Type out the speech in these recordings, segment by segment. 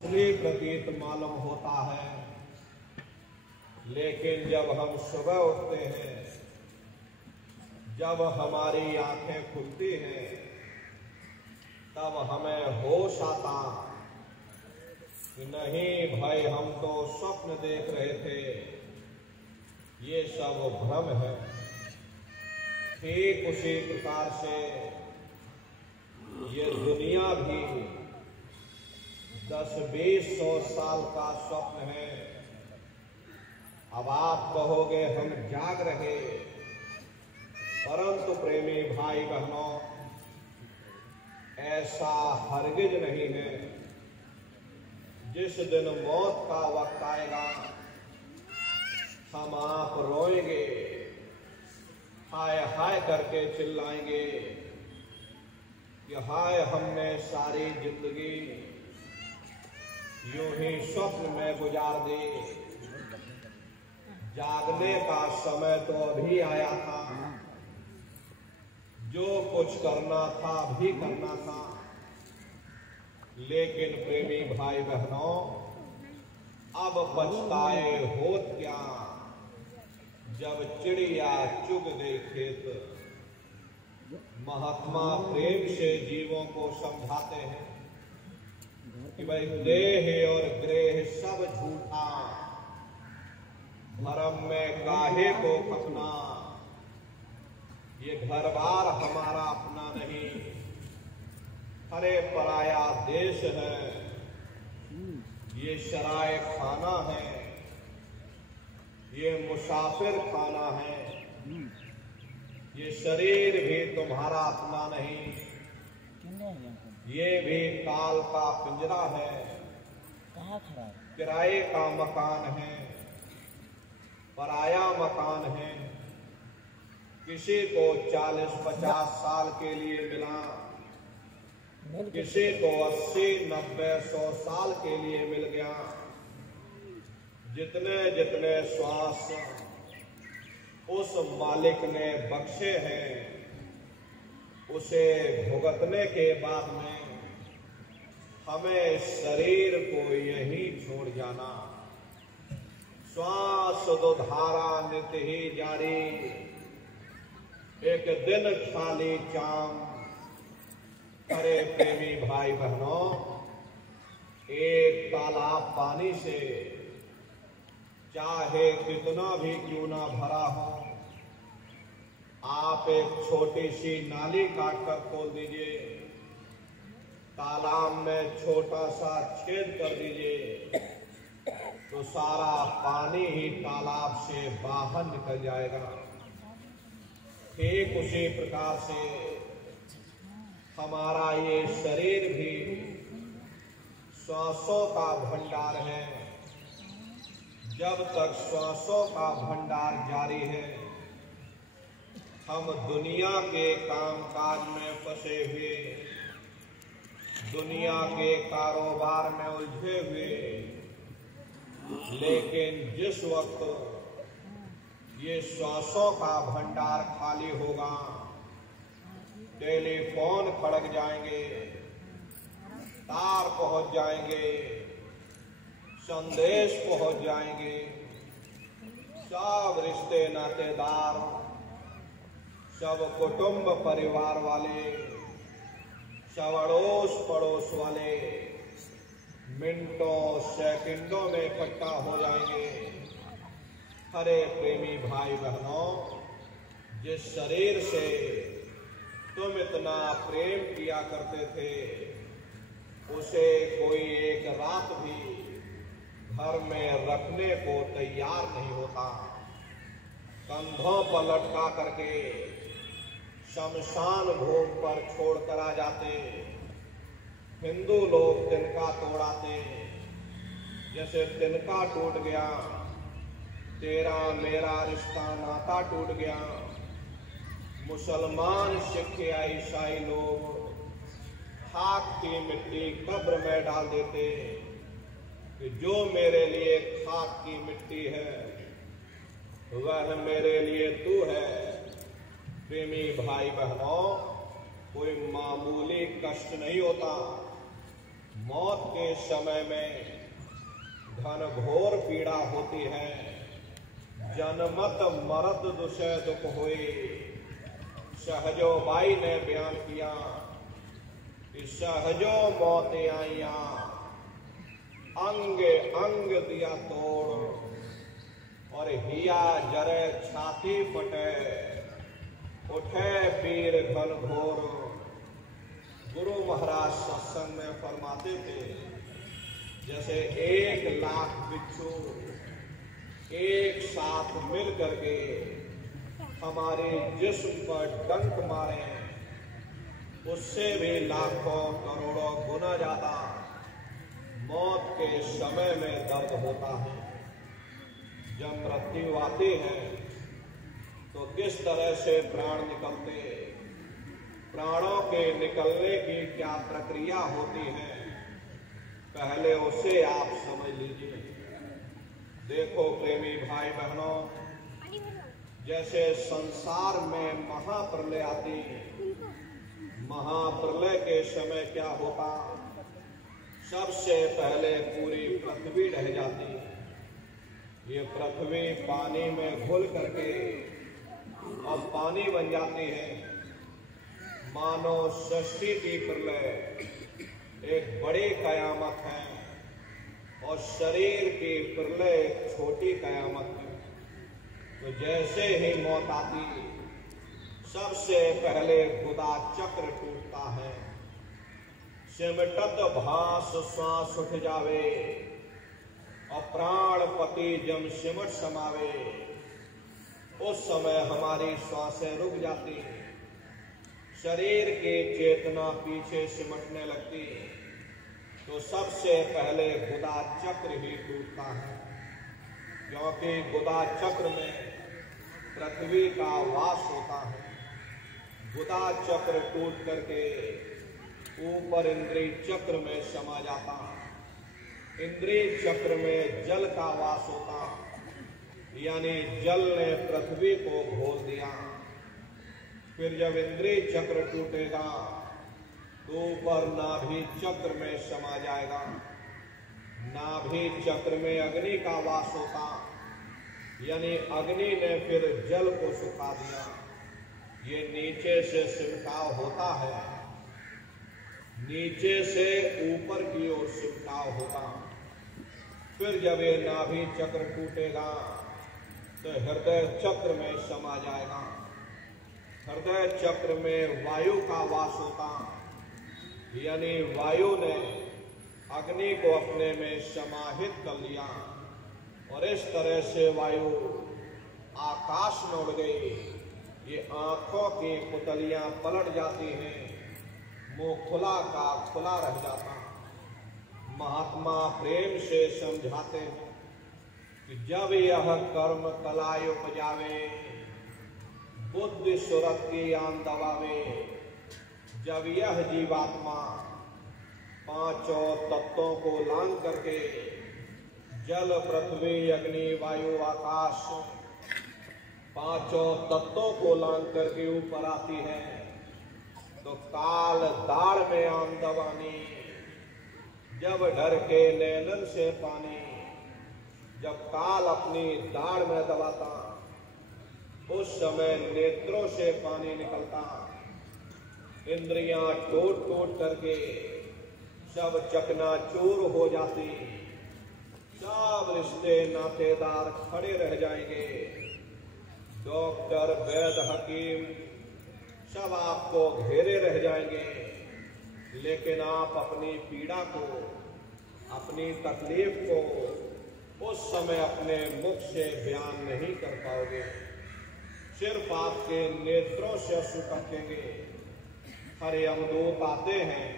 प्रतीत मालूम होता है, लेकिन जब हम सुबह उठते हैं, जब हमारी आंखें खुलती हैं, तब हमें होश आता कि नहीं भाई, हम तो स्वप्न देख रहे थे, ये सब भ्रम है। ठीक उसी प्रकार से ये दुनिया भी 10-20-100 साल का स्वप्न है। अब आप कहोगे हम जाग रहे, परंतु प्रेमी भाई बहनों, ऐसा हरगिज नहीं है। जिस दिन मौत का वक्त आएगा, हम आप रोएंगे, हाय हाय करके चिल्लाएंगे कि हाय, हमने सारी जिंदगी यूं ही स्वप्न में गुजार दी। जागने का समय तो अभी आया था, जो कुछ करना था अभी करना था। लेकिन प्रेमी भाई बहनों, अब पछताए होत क्या, जब चिड़िया चुग गई खेत। महात्मा प्रेम से जीवों को समझाते हैं कि भाई, देह और ग्रेह सब झूठा, धर्म में काहे को खपना। ये घर बार हमारा अपना नहीं, हरे पराया देश है। ये शराय खाना है, ये मुसाफिर खाना है। ये शरीर भी तुम्हारा अपना नहीं, ये भी काल का पिंजरा है, किराए का मकान है, पराया मकान है। किसी को 40-50 साल के लिए मिला, किसी को 80-90-100 साल के लिए मिल गया। जितने जितने श्वास उस मालिक ने बख्शे हैं, उसे भुगतने के बाद में हमें शरीर को यही छोड़ जाना। श्वास दो धारा नित्य ही जारी, एक दिन खाली चाम। अरे प्रेमी भाई बहनों, एक तालाब पानी से चाहे कितना भी क्यों ना भरा हो, आप एक छोटी सी नाली काटकर खोल दीजिए, तालाब में छोटा सा छेद कर दीजिए, तो सारा पानी ही तालाब से बाहर निकल जाएगा। ठीक उसी प्रकार से हमारा ये शरीर भी श्वासों का भंडार है। जब तक श्वासों का भंडार जारी है, हम दुनिया के कामकाज में फंसे हुए, दुनिया के कारोबार में उलझे हुए। लेकिन जिस वक्त ये श्वासों का भंडार खाली होगा, टेलीफोन खड़क जाएंगे, तार पहुंच जाएंगे, संदेश पहुंच जाएंगे, सब रिश्ते नातेदार, सब कुटुंब परिवार वाले, सब अड़ोस पड़ोस वाले मिनटों सेकंडों में इकट्ठा हो जाएंगे। हरे प्रेमी भाई बहनों, जिस शरीर से तुम इतना प्रेम किया करते थे, उसे कोई एक रात भी घर में रखने को तैयार नहीं होता। कंधों पर लटका करके शमशान भूमि पर छोड़ कर आ जाते। हिंदू लोग तिनका तोड़ाते, जैसे तिनका टूट गया, तेरा मेरा रिश्ता नाता टूट गया। मुसलमान, सिख या ईसाई लोग खाक की मिट्टी कब्र में डाल देते कि जो मेरे लिए खाक की मिट्टी है, वह मेरे लिए तू है। प्रेमी भाई बहनों, कोई मामूली कष्ट नहीं होता। मौत के समय में घन घोर पीड़ा होती है। जनमत मरत दुसह दुख होए। सहजो बाई ने बयान किया कि सहजो मौत आईया, अंग अंग दिया तोड़, और हिया जरे छाती फटे, उठे पीर घन घोर। गुरु महाराज सत्संग में फरमाते थे, जैसे 1,00,000 बिच्छू एक साथ मिल करके हमारे जिस्म पर डंक मारे, उससे भी लाखों करोड़ों गुना ज्यादा मौत के समय में दर्द होता है। जब मृत्यु आती है तो किस तरह से प्राण निकलते, प्राणों के निकलने की क्या प्रक्रिया होती है, पहले उसे आप समझ लीजिए। देखो प्रेमी भाई बहनों, जैसे संसार में महाप्रलय आती, महाप्रलय के समय क्या होता, सबसे पहले पूरी पृथ्वी ढह जाती। ये पृथ्वी पानी में घुल करके अब पानी बन जाती है। मानो सृष्टि की प्रलय एक बड़ी कयामत है और शरीर की प्रलय एक छोटी कयामत है। तो जैसे ही मौत आती, सबसे पहले गुदा चक्र टूटता है। सिमटत भास श्वास उठ जावे, और प्राणपति जम सिमट समावे। उस समय हमारी श्वासें रुक जाती, शरीर की चेतना पीछे सिमटने लगती। तो सबसे पहले गुदा चक्र ही टूटता है, क्योंकि गुदा चक्र में पृथ्वी का वास होता है। गुदा चक्र टूट करके ऊपर इंद्रिय चक्र में समा जाता। इंद्रिय चक्र में जल का वास होता, यानी जल ने पृथ्वी को घोल दिया। फिर जब इंद्रिय चक्र टूटेगा तो ऊपर नाभि चक्र में समा जाएगा। नाभि चक्र में अग्नि का वास होता, यानी अग्नि ने फिर जल को सुखा दिया। ये नीचे से सिमटाव होता है, नीचे से ऊपर की ओर सिमटाव होता। फिर जब ये नाभि चक्र टूटेगा तो हृदय चक्र में समा जाएगा। हृदय चक्र में वायु का वास होता, यानी वायु ने अग्नि को अपने में समाहित कर लिया, और इस तरह से वायु आकाश में उड़ गई। ये आंखों की पुतलियां पलट जाती हैं, मुंह खुला का खुला रह जाता। महात्मा प्रेम से समझाते हैं कि जब यह कर्म कलाय उपजावे, बुद्धि सुरत की आन दबावे। जब यह जीवात्मा पांचों तत्वों को लांग करके जल पृथ्वी अग्नि वायु आकाश पांचों तत्वों को लांग करके ऊपर आती है, तो काल दाढ़ में आन दबानी। जब डर के नैनन से पानी, जब काल अपनी दाढ़ में दबाता, उस समय नेत्रों से पानी निकलता। इंद्रियां टूट टूट करके सब चकनाचूर हो जाती। सब रिश्ते नातेदार खड़े रह जाएंगे। डॉक्टर वैद्य हकीम सब आपको घेरे रह जाएंगे, लेकिन आप अपनी पीड़ा को, अपनी तकलीफ को उस समय अपने मुख से बयान नहीं कर पाओगे। सिर्फ आपके नेत्रों से अश्रु टपकेंगे। हरे यमदूत आते हैं,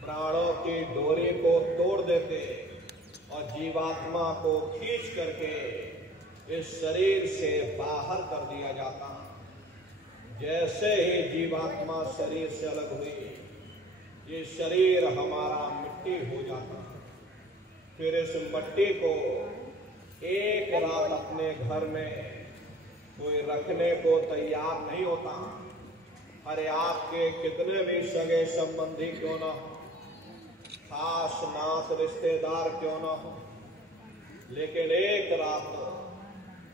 प्राणों की डोरी को तोड़ देते और जीवात्मा को खींच करके इस शरीर से बाहर कर दिया जाता। जैसे ही जीवात्मा शरीर से अलग हुई, ये शरीर हमारा मिट्टी हो जाता। फिर इस मिट्टी को एक रात अपने घर में कोई रखने को तैयार नहीं होता। अरे आपके कितने भी सगे संबंधी क्यों ना, खास नात रिश्तेदार क्यों ना हो, लेकिन एक रात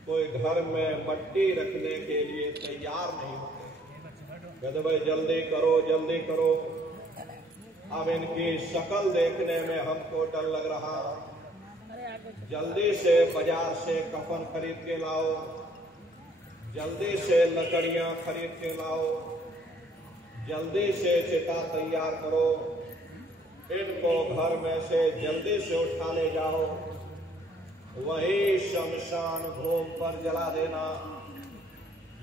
कोई घर में मट्टी रखने के लिए तैयार नहीं होते। कहते भाई जल्दी करो जल्दी करो, अब इनकी शक्ल देखने में हमको डर लग रहा, जल्दी से बाजार से कफन खरीद के लाओ, जल्दी से लकड़ियां खरीद के लाओ, जल्दी से चिता तैयार करो, इनको घर में से जल्दी से उठा ले जाओ, वही शमशान भूमि पर जला देना।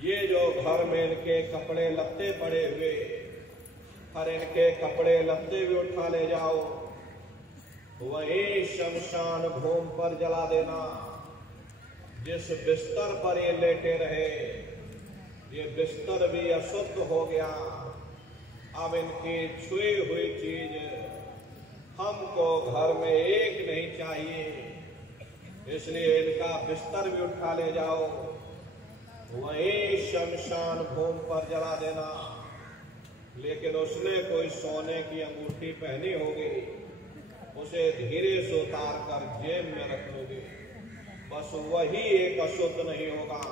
ये जो घर में इनके कपड़े लत्ते पड़े हुए, हर इनके कपड़े लत्ते भी उठा ले जाओ, वही शमशान भूमि पर जला देना। जिस बिस्तर पर ये लेटे रहे, ये बिस्तर भी अशुद्ध हो गया। अब इनकी छुई हुई चीज हमको घर में एक नहीं चाहिए, इसलिए इनका बिस्तर भी उठा ले जाओ, वही शमशान भूमि पर जला देना। लेकिन उसने कोई सोने की अंगूठी पहनी होगी, उसे धीरे से उतार कर जेब में रख लोगे, बस वही एक अशुद्ध नहीं होगा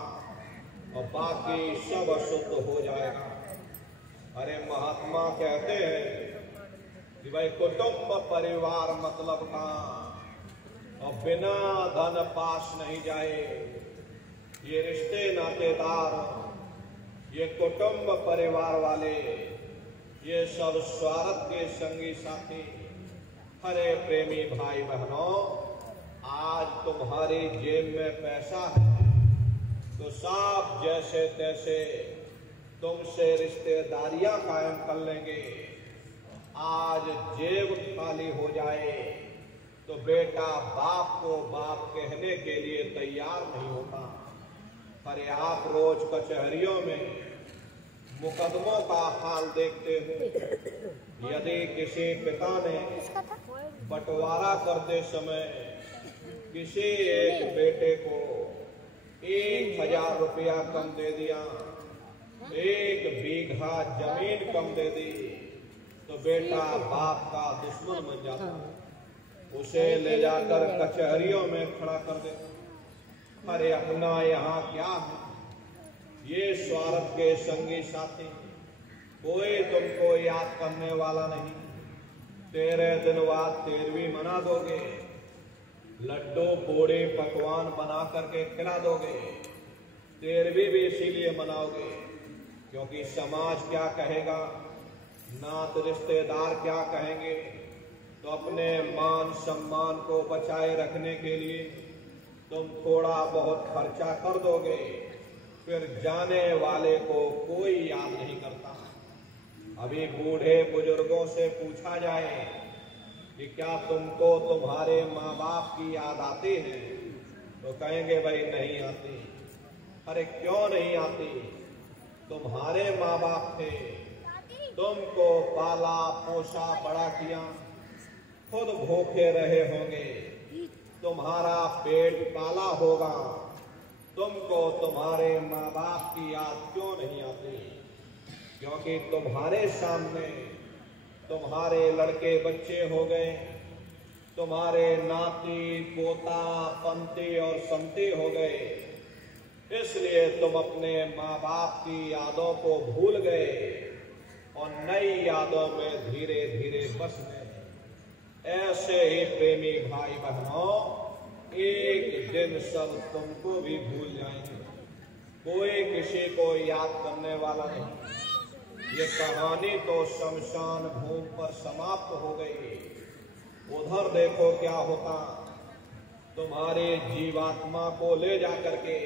और बाकी सब अशुद्ध हो जाएगा। अरे महात्मा कहते हैं कि भाई कुटुंब परिवार मतलब का, और बिना धन पास नहीं जाए। ये रिश्ते नातेदार, ये कुटुंब परिवार वाले, ये सब स्वार्थ के संगी साथी। अरे प्रेमी भाई बहनों, आज तुम्हारी जेब में पैसा है तो सब जैसे तैसे तुमसे रिश्तेदारियां कायम कर लेंगे। आज जेब खाली हो जाए तो बेटा बाप को बाप कहने के लिए तैयार नहीं होता। अरे आप रोज कचहरियों में मुकदमों का हाल देखते हो। यदि किसी पिता ने बंटवारा करते समय किसी एक बेटे को 1000 रुपया कम दे दिया, 1 बीघा जमीन कम दे दी, तो बेटा बाप का दुश्मन बन जाता, उसे ले जाकर कचहरियों में खड़ा कर देता। अरे अपना यहाँ क्या है, ये स्वार्थ के संगी साथी, कोई तुमको याद करने वाला नहीं। 13 दिन बाद 13वीं मना दोगे, लड्डू पूड़ी पकवान बना करके खिला दोगे। 13वीं भी इसीलिए मनाओगे क्योंकि समाज क्या कहेगा, नात रिश्तेदार क्या कहेंगे। तो अपने मान सम्मान को बचाए रखने के लिए तुम थोड़ा बहुत खर्चा कर दोगे, फिर जाने वाले को कोई याद नहीं करता। अभी बूढ़े बुजुर्गों से पूछा जाए कि क्या तुमको तुम्हारे माँ बाप की याद आती है, तो कहेंगे भाई नहीं आती। अरे क्यों नहीं आती, तुम्हारे माँ बाप थे, तुमको पाला पोसा बड़ा किया, खुद भूखे रहे होंगे, तुम्हारा पेट पाला होगा, तुमको तुम्हारे माँ बाप की याद क्यों नहीं आती? क्योंकि तुम्हारे सामने तुम्हारे लड़के बच्चे हो गए, तुम्हारे नाती पोता पंती और संती हो गए, इसलिए तुम अपने माँ बाप की यादों को भूल गए और नई यादों में धीरे धीरे बस गए। ऐसे ही प्रेमी भाई बहनों, एक दिन सब तुमको भी भूल जाएंगे, कोई किसी को याद करने वाला नहीं। ये कहानी तो शमशान भूमि पर समाप्त हो गई। उधर देखो क्या होता, तुम्हारे जीवात्मा को ले जाकर के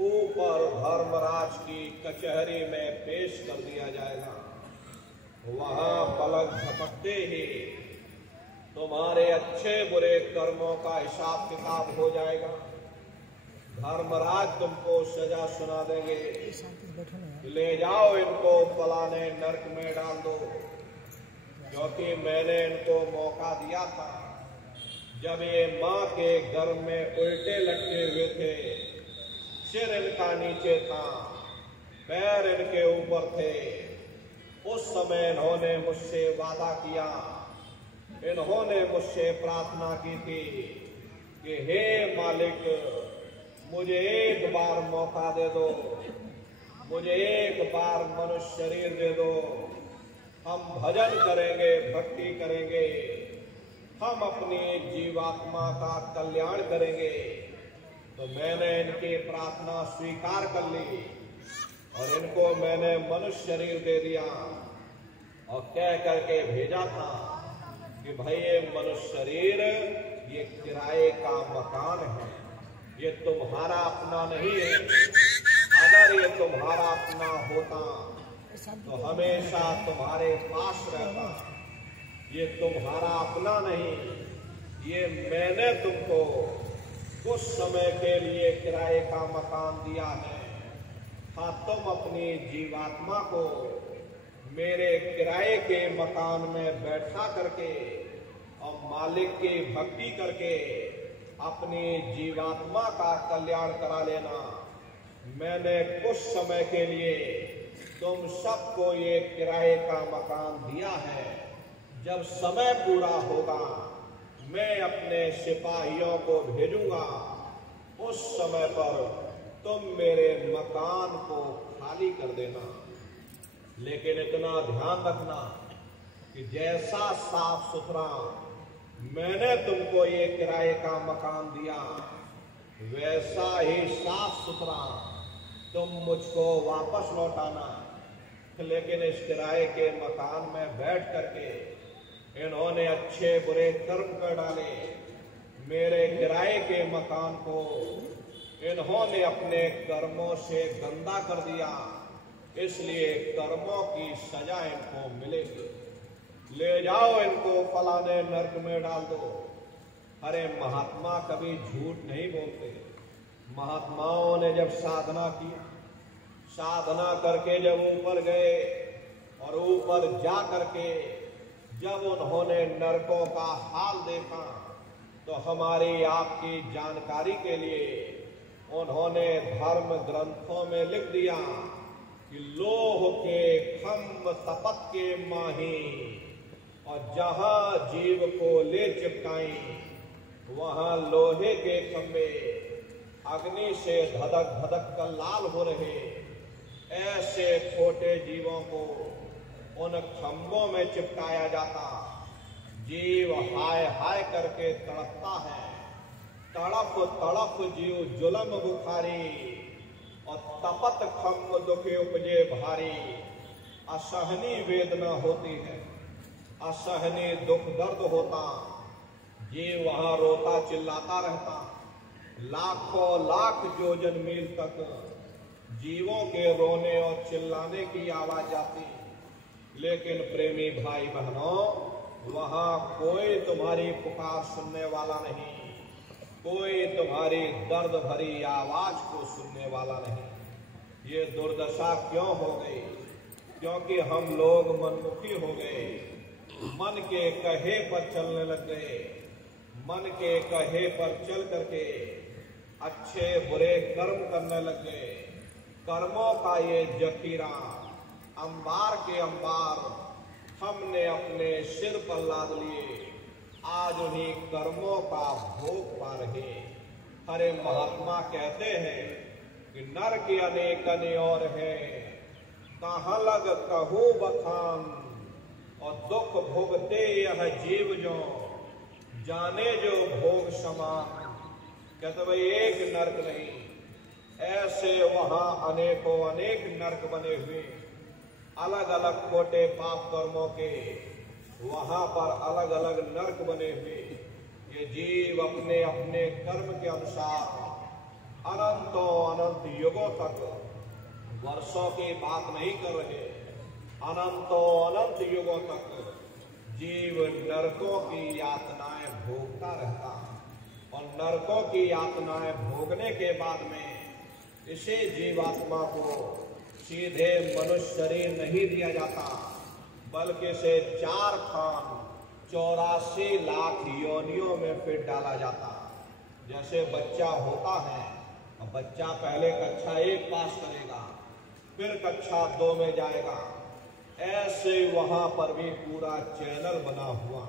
ऊपर धर्मराज की कचहरी में पेश कर दिया जाएगा। वहां पलक झपकते ही तुम्हारे अच्छे बुरे कर्मों का हिसाब किताब हो जाएगा। धर्मराज तुमको सजा सुना देंगे, ले जाओ इनको फलाने नरक में डाल दो, क्योंकि मैंने इनको मौका दिया था जब ये माँ के गर्भ में उल्टे लटके हुए थे, सिर इनका नीचे था, पैर इनके ऊपर थे। उस समय इन्होंने मुझसे वादा किया इन्होंने मुझसे प्रार्थना की थी कि हे मालिक, मुझे एक बार मौका दे दो, मुझे एक बार मनुष्य शरीर दे दो, हम भजन करेंगे, भक्ति करेंगे, हम अपनी जीवात्मा का कल्याण करेंगे। तो मैंने इनकी प्रार्थना स्वीकार कर ली और इनको मैंने मनुष्य शरीर दे दिया और कह करके भेजा था कि भाई ये मनुष्य शरीर ये किराए का मकान है, ये तुम्हारा अपना नहीं है। अगर ये तुम्हारा अपना होता तो हमेशा तुम्हारे पास रहता। ये तुम्हारा अपना नहीं, ये मैंने तुमको कुछ समय के लिए किराए का मकान दिया है। हाँ, तुम अपनी जीवात्मा को मेरे किराए के मकान में बैठा करके और मालिक की भक्ति करके अपनी जीवात्मा का कल्याण करा लेना। मैंने कुछ समय के लिए तुम सबको ये किराए का मकान दिया है। जब समय पूरा होगा मैं अपने सिपाहियों को भेजूंगा, उस समय पर तुम मेरे मकान को खाली कर देना। लेकिन इतना ध्यान रखना कि जैसा साफ सुथरा मैंने तुमको ये किराए का मकान दिया, वैसा ही साफ सुथरा तुम मुझको वापस लौटाना। लेकिन इस किराए के मकान में बैठ करके इन्होंने अच्छे बुरे कर्म कर डाले। मेरे किराए के मकान को इन्होंने अपने कर्मों से गंदा कर दिया, इसलिए कर्मों की सजा इनको मिलेगी। ले जाओ इनको फलाने नरक में डाल दो। अरे महात्मा कभी झूठ नहीं बोलते। महात्माओं ने जब साधना की, साधना करके जब ऊपर गए और ऊपर जा करके जब उन्होंने नरकों का हाल देखा, तो हमारी आपकी जानकारी के लिए उन्होंने धर्म ग्रंथों में लिख दिया कि लोह के खम्भ तपत के माही, और जहां जीव को ले चिपकाई वहां लोहे के खंभे अग्नि से धधक धधक कर लाल हो रहे। ऐसे छोटे जीवों को उन खंभों में चिपकाया जाता। जीव हाय हाय करके तड़पता है। तड़प तड़प जीव जुलम बुखारी, और तपत खम्भ दुखे उपजे भारी। असहनी वेदना होती है, असहनीय दुख दर्द होता। जीव वहां रोता चिल्लाता रहता। लाखों लाख योजन मील तक जीवों के रोने और चिल्लाने की आवाज आती। लेकिन प्रेमी भाई बहनों, वहां कोई तुम्हारी पुकार सुनने वाला नहीं, कोई तुम्हारी दर्द भरी आवाज को सुनने वाला नहीं। ये दुर्दशा क्यों हो गई? क्योंकि हम लोग मनमुखी हो गए, मन के कहे पर चलने लग गए। मन के कहे पर चल करके अच्छे बुरे कर्म करने लग गए। कर्मों का ये जखीरा अंबार के अंबार हमने अपने सिर पर लाद लिए। आज उन्हीं कर्मों का भोग पा रहे। हरे महात्मा कहते हैं कि नर के अनेक और है, कहाँ लग कहूँ बखान, और दुख भोगते यह जीव जो जाने जो भोग समान। कहते भाई एक नरक नहीं, ऐसे वहां अनेकों अनेक नरक बने हुए। अलग अलग छोटे पाप कर्मों के वहां पर अलग अलग नरक बने हुए। ये जीव अपने अपने कर्म के अनुसार अनंतों अनंत युगों तक, वर्षों की बात नहीं कर रहे, अनंतों अनंत युगों तक जीव नरकों की यातनाएं भोगता रहता। और नरकों की यातनाएं भोगने के बाद में इसे जीवात्मा को सीधे मनुष्य शरीर नहीं दिया जाता, बल्कि इसे 4 खान 84 लाख योनियों में फिर डाला जाता। जैसे बच्चा होता है, बच्चा पहले कक्षा 1 पास करेगा, फिर कक्षा 2 में जाएगा। ऐसे वहां पर भी पूरा चैनल बना हुआ।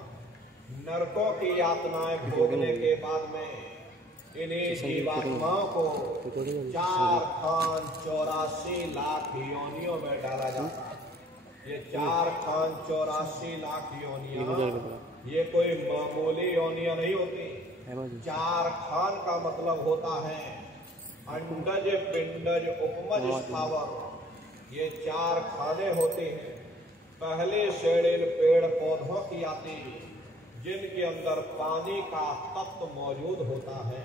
नरकों की यातनाएं भोगने के बाद में इन्हीं जीवात्माओं को 4,84 लाख योनियों में डाला जाता है। ये 4,84 लाख योनियां ये कोई मामूली योनियां नहीं होती। 4 खान का मतलब होता है अंडज, पिंडज, उपमज, स्थावर। ये 4 खाने होते हैं। पहले श्रेणी पेड़ पौधों की आती जिनके अंदर पानी का तत्व मौजूद होता है।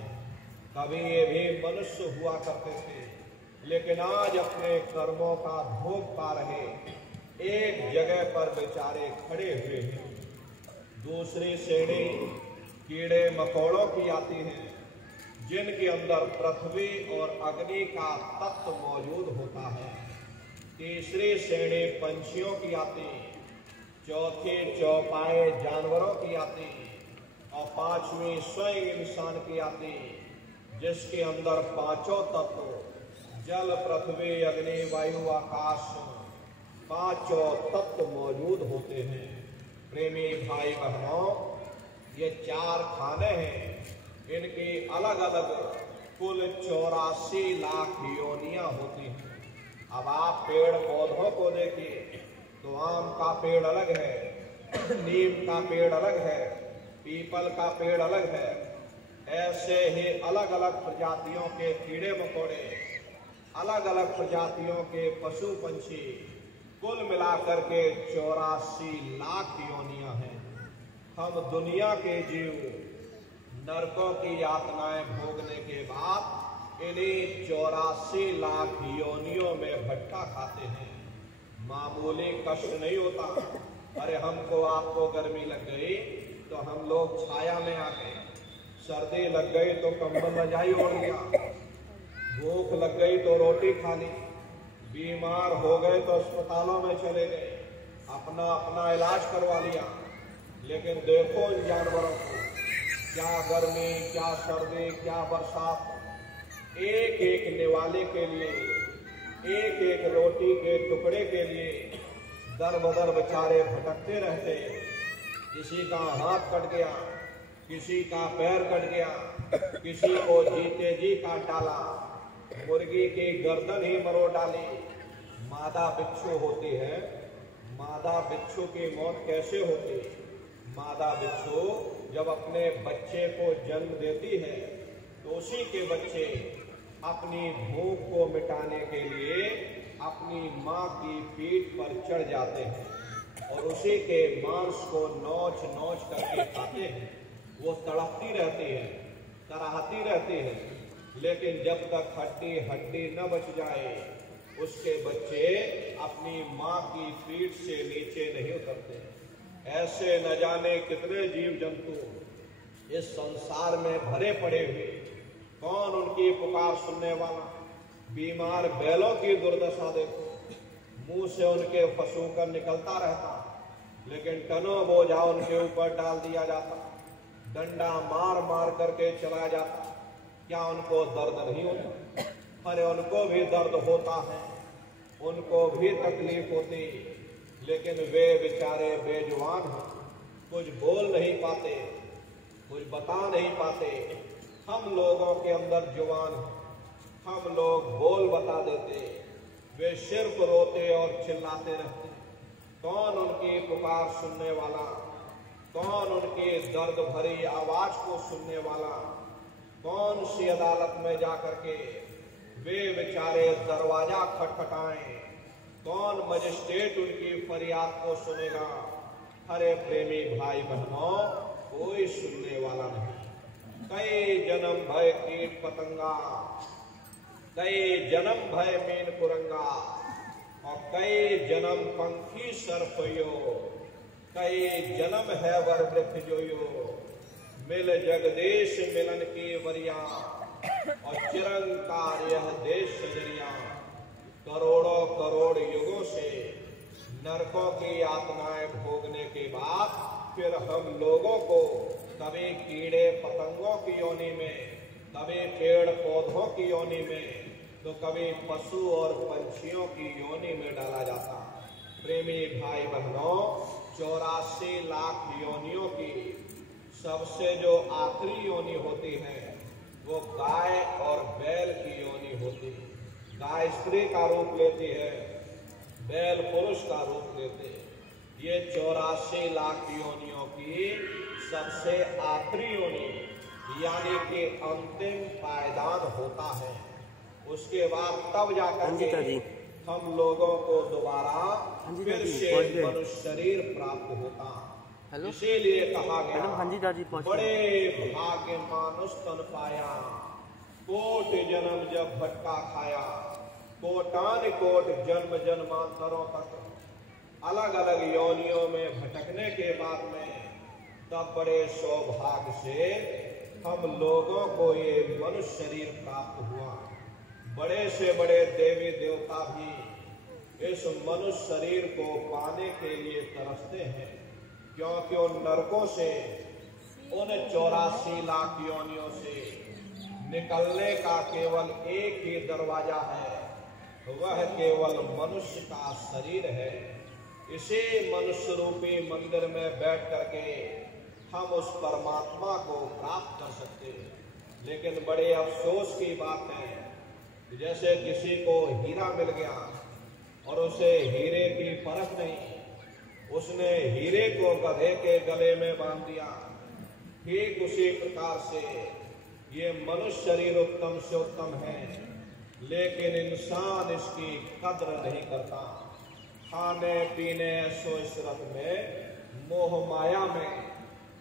कभी ये भी मनुष्य हुआ करते थे, लेकिन आज अपने कर्मों का भोग पा रहे एक जगह पर बेचारे खड़े हुए हैं। दूसरी श्रेणी कीड़े मकोड़ों की आती है जिनके अंदर पृथ्वी और अग्नि का तत्व मौजूद होता है। तीसरी श्रेणी पंछियों की आती, चौथी चौपाए जानवरों की आती और 5वीं स्वयं इंसान की आती जिसके अंदर 5 तत्व जल, पृथ्वी, अग्नि, वायु, आकाश 5 तत्व मौजूद होते हैं। प्रेमी भाई बहनों, ये 4 खाने हैं। इनकी अलग अलग कुल 84 लाख योनियां होती हैं। अब आप पेड़ पौधों को देखिए तो आम का पेड़ अलग है, नीम का पेड़ अलग है, पीपल का पेड़ अलग है। ऐसे ही अलग अलग प्रजातियों के कीड़े मकोड़े, अलग अलग प्रजातियों के पशु पंछी, कुल मिलाकर के 84 लाख योनियां हैं। हम दुनिया के जीव नरकों की यातनाएं भोगने के बाद इन्हीं 84 लाख योनियों में भट्टा खाते हैं। मामूली कष्ट नहीं होता। अरे हमको आपको गर्मी लग गई तो हम लोग छाया में आ गए, सर्दी लग गई तो कंबल रजाई ओढ़ लिया, भूख लग गई तो रोटी खा ली, बीमार हो गए तो अस्पतालों में चले गए, अपना अपना इलाज करवा लिया। लेकिन देखो इन जानवरों को, क्या गर्मी, क्या सर्दी, क्या बरसात, एक एक निवाले के लिए, एक एक रोटी के टुकड़े के लिए दर बदर बेचारे भटकते रहते। किसी का हाथ कट गया, किसी का पैर कट गया, किसी को जीते जी काट डाला, मुर्गी की गर्दन ही मरोड़ डाली। मादा बिच्छू होती है। मादा बिच्छू की मौत कैसे होती? मादा बिच्छू जब अपने बच्चे को जन्म देती है तो उसी के बच्चे अपनी भूख को मिटाने के लिए अपनी माँ की पीठ पर चढ़ जाते हैं और उसी के मांस को नोच नोच करके खाते हैं। वो तड़पती रहती है, कराहती रहती है, लेकिन जब तक हड्डी हड्डी न बच जाए उसके बच्चे अपनी माँ की पीठ से नीचे नहीं उतरते। ऐसे न जाने कितने जीव जंतु इस संसार में भरे पड़े हुए, कौन उनकी पुकार सुनने वाला? बीमार बैलों की दुर्दशा देखो, मुंह से उनके फसूकर निकलता रहता, लेकिन टनों बोझा उनके ऊपर डाल दिया जाता, डंडा मार मार करके चला जाता। क्या उनको दर्द नहीं होता? अरे उनको भी दर्द होता है, उनको भी तकलीफ होती, लेकिन वे बेचारे बेजुबान हैं, कुछ बोल नहीं पाते, कुछ बता नहीं पाते। हम लोगों के अंदर जुबान है, हम लोग बोल बता देते, वे सिर्फ रोते और चिल्लाते रहते। कौन उनकी पुकार सुनने वाला? कौन उनकी दर्द भरी आवाज को सुनने वाला? कौन सी अदालत में जाकर के वे बेचारे दरवाजा खटखटाएं? कौन मजिस्ट्रेट उनकी फरियाद को सुनेगा? हरे प्रेमी भाई बहनों, कोई सुनने वाला नहीं। कई जन्म भय कीट पतंगा, कई जन्म भय मीन कुरंगा, और कई जन्म पंखी सर्पयो, कई जन्म है वर वृक्ष जोयो। मिल जगदेश मिलन की वरिया, और चिरंकार यह देश सजरिया। करोड़ों करोड़ युगों से नरकों की यातनाएं भोगने के बाद फिर हम लोगों को कभी कीड़े पतंगों की योनि में, कभी पेड़ पौधों की योनि में, तो कभी पशु और पंछियों की योनि में डाला जाता। प्रेमी भाई बहनों, 84 लाख योनियों की सबसे जो आखिरी योनि होती है वो गाय और बैल की योनि होती है। गाय स्त्री का रूप लेती है, बैल पुरुष का रूप लेते हैं। ये 84 लाख योनियों की सबसे आखिरी योनि यानी कि अंतिम पायदान होता है। उसके बाद तब जाकर के हम लोगों को दोबारा फिर से मनुष्य शरीर प्राप्त होता। इसीलिए कहा गया बड़े भाग्य मानुष तन पाया, कोट जन्म जब भटका खाया, कोटान कोट जन्म जन्मांतरों तक अलग अलग योनियों में भटकने के बाद में तब बड़े सौभाग्य से हम लोगों को ये मनुष्य शरीर प्राप्त हुआ। बड़े से बड़े देवी देवता भी इस मनुष्य शरीर को पाने के लिए तरसते हैं, क्योंकि उन नरकों से, उन 84 लाख योनियों से निकलने का केवल एक ही दरवाजा है, वह केवल मनुष्य का शरीर है। इसी मनुष्य रूपी मंदिर में बैठ करके हम उस परमात्मा को प्राप्त कर सकते हैं। लेकिन बड़े अफसोस की बात है, जैसे किसी को हीरा मिल गया और उसे हीरे की परख नहीं, उसने हीरे को गधे के गले में बांध दिया। ठीक उसी प्रकार से ये मनुष्य शरीर उत्तम से उत्तम है, लेकिन इंसान इसकी कद्र नहीं करता। खाने पीने ऐसो इशरत में, मोह माया में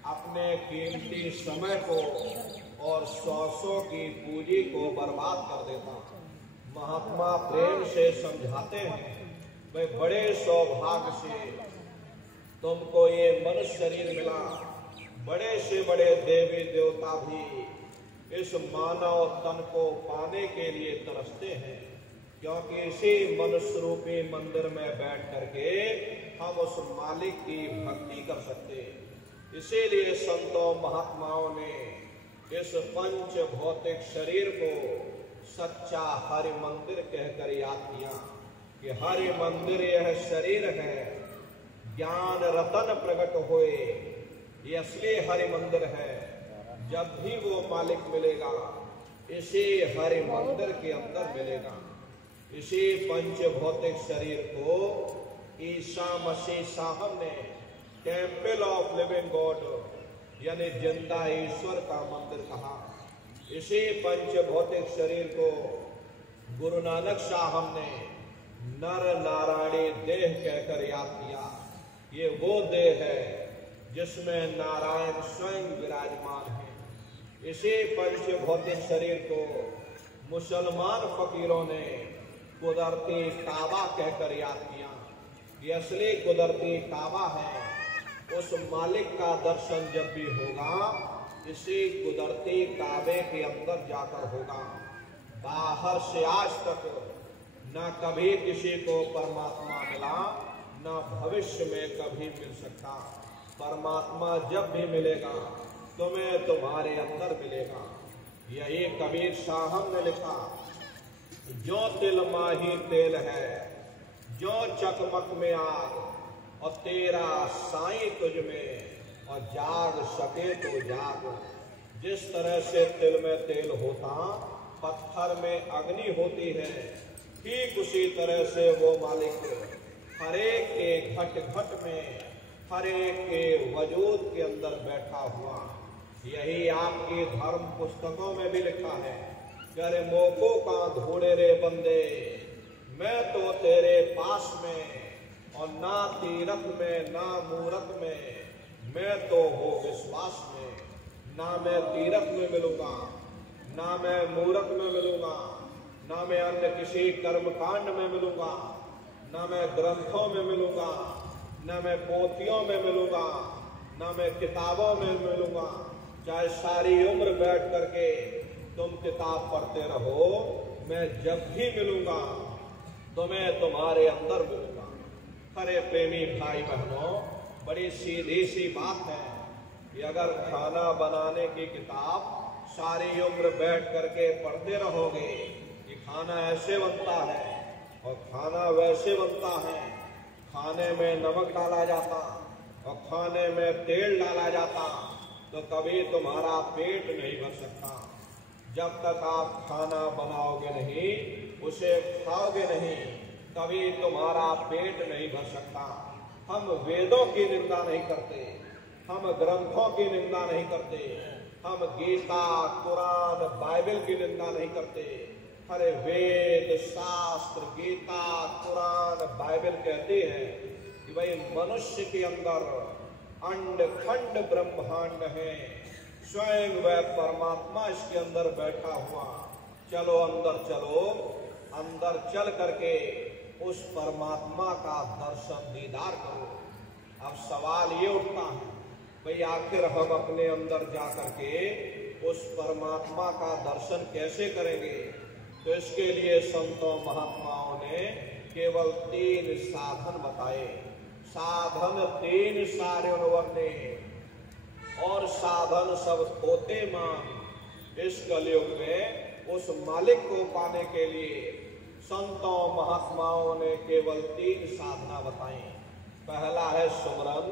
अपने कीमती समय को और सौ की पूंजी को बर्बाद कर देता। महात्मा प्रेम से समझाते हैं, भाई बड़े सौभाग्य से तुमको ये मनुष्य शरीर मिला। बड़े से बड़े देवी देवता भी इस मानव तन को पाने के लिए तरसते हैं, क्योंकि इसी मनुष्य रूपी मंदिर में बैठ करके हम उस मालिक की भक्ति कर सकते हैं। इसीलिए संतों महात्माओं ने इस पंच भौतिक शरीर को सच्चा हरि मंदिर कहकर याद किया कि हरि मंदिर यह शरीर है, ज्ञान रतन प्रकट होए, ये असली हरि मंदिर है। जब भी वो मालिक मिलेगा इसी हरि मंदिर के अंदर मिलेगा। इसी पंच भौतिक शरीर को ईसा मसीह साहब ने टेम्पल ऑफ लिविंग गॉड यानी जिंदा ईश्वर का मंदिर कहा। इसी पंच भौतिक शरीर को गुरु नानक साहब ने नर नारायणी देह कहकर याद किया। ये वो देह है जिसमें नारायण स्वयं विराजमान है। इसी पंच भौतिक शरीर को मुसलमान फकीरों ने कुदरती काबा कहकर याद किया। ये असली कुदरती काबा है। उस मालिक का दर्शन जब भी होगा इसी कुदरती काबे के अंदर जाकर होगा। बाहर से आज तक न कभी किसी को परमात्मा मिला, न भविष्य में कभी मिल सकता। परमात्मा जब भी मिलेगा तुम्हें तुम्हारे अंदर मिलेगा। यही कबीर साहब ने लिखा, जो तिल माही तेल है, जो चकमक में आग, और तेरा साईं तुझ में, और जाग सके तो जाग। जिस तरह से तिल में तेल होता, पत्थर में अग्नि होती है, ठीक उसी तरह से वो मालिक हरेक के घट घट में, हरेक के वजूद के अंदर बैठा हुआ। यही आपकी धर्म पुस्तकों में भी लिखा है, करे मोको का ढूंढे रे बंदे, मैं तो तेरे पास में, और ना तीरथ में ना मूरत में, मैं तो हो विश्वास में। ना मैं तीरथ में मिलूंगा, ना मैं मूरत में मिलूंगा, ना मैं अन्य किसी कर्मकांड में मिलूंगा, ना मैं ग्रंथों में मिलूंगा, ना मैं पोथियों में मिलूंगा, ना मैं किताबों में मिलूंगा। चाहे सारी उम्र बैठ करके तुम किताब पढ़ते रहो, मैं जब भी मिलूंगा तो मैं तुम्हारे अंदर मिलूंगा। अरे प्रेमी भाई बहनों, बड़ी सीधी सी बात है कि अगर खाना बनाने की किताब सारी उम्र बैठ करके पढ़ते रहोगे कि खाना ऐसे बनता है और खाना वैसे बनता है, खाने में नमक डाला जाता और खाने में तेल डाला जाता, तो कभी तुम्हारा पेट नहीं भर सकता। जब तक आप खाना बनाओगे नहीं, उसे खाओगे नहीं, कभी तुम्हारा पेट नहीं भर सकता। हम वेदों की निंदा नहीं करते, हम ग्रंथों की निंदा नहीं करते, हम गीता, कुरान, बाइबल की निंदा नहीं करते। अरे वेद, शास्त्र, गीता, कुरान, बाइबल कहती है कि भाई मनुष्य के अंदर अंड खंड ब्रह्मांड है, स्वयं वह परमात्मा इसके अंदर बैठा हुआ। चलो अंदर चलो, अंदर चल करके उस परमात्मा का दर्शन दीदार करो। अब सवाल ये उठता है, भाई आखिर हम अपने अंदर जा करके उस परमात्मा का दर्शन कैसे करेंगे? तो इसके लिए संतों महात्माओं ने केवल 3 साधन बताए। साधन 3 सारे वर्णे और साधन सब होते मान। इस कलयुग में उस मालिक को पाने के लिए संतों महात्माओं ने केवल 3 साधना बताई। पहला है सुमरन,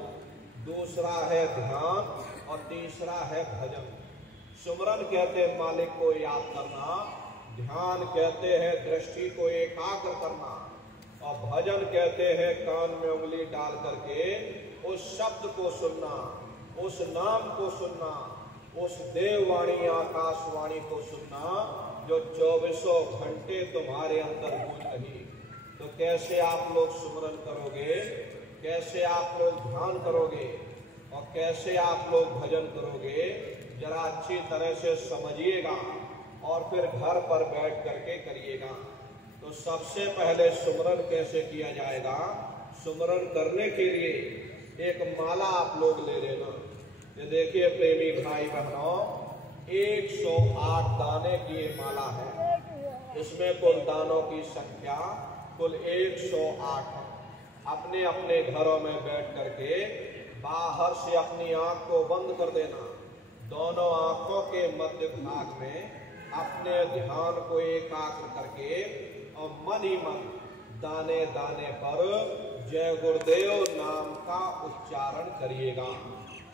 दूसरा है ध्यान और तीसरा है भजन। सुमरन कहते हैं मालिक को याद करना, ध्यान कहते हैं दृष्टि को एकाग्र करना, और भजन कहते हैं कान में उंगली डाल करके उस शब्द को सुनना, उस नाम को सुनना, उस देववाणी आकाशवाणी को सुनना जो 24 घंटे तुम्हारे अंदर गूंज रही। तो कैसे आप लोग सुमरन करोगे, कैसे आप लोग ध्यान करोगे और कैसे आप लोग भजन करोगे, जरा अच्छी तरह से समझिएगा और फिर घर पर बैठ करके करिएगा। तो सबसे पहले सुमरन कैसे किया जाएगा? सुमरन करने के लिए एक माला आप लोग ले लेना। ये देखिए प्रेमी भाई बहनों, 108 दाने की ये माला है। इसमें कुल दानों की संख्या कुल 108 है। अपने अपने घरों में बैठ करके बाहर से अपनी आंख को बंद कर देना। दोनों आंखों के मध्य भाग में अपने ध्यान को एकाग्र करके और मन ही मन दाने दाने पर जय गुरुदेव नाम का उच्चारण करिएगा।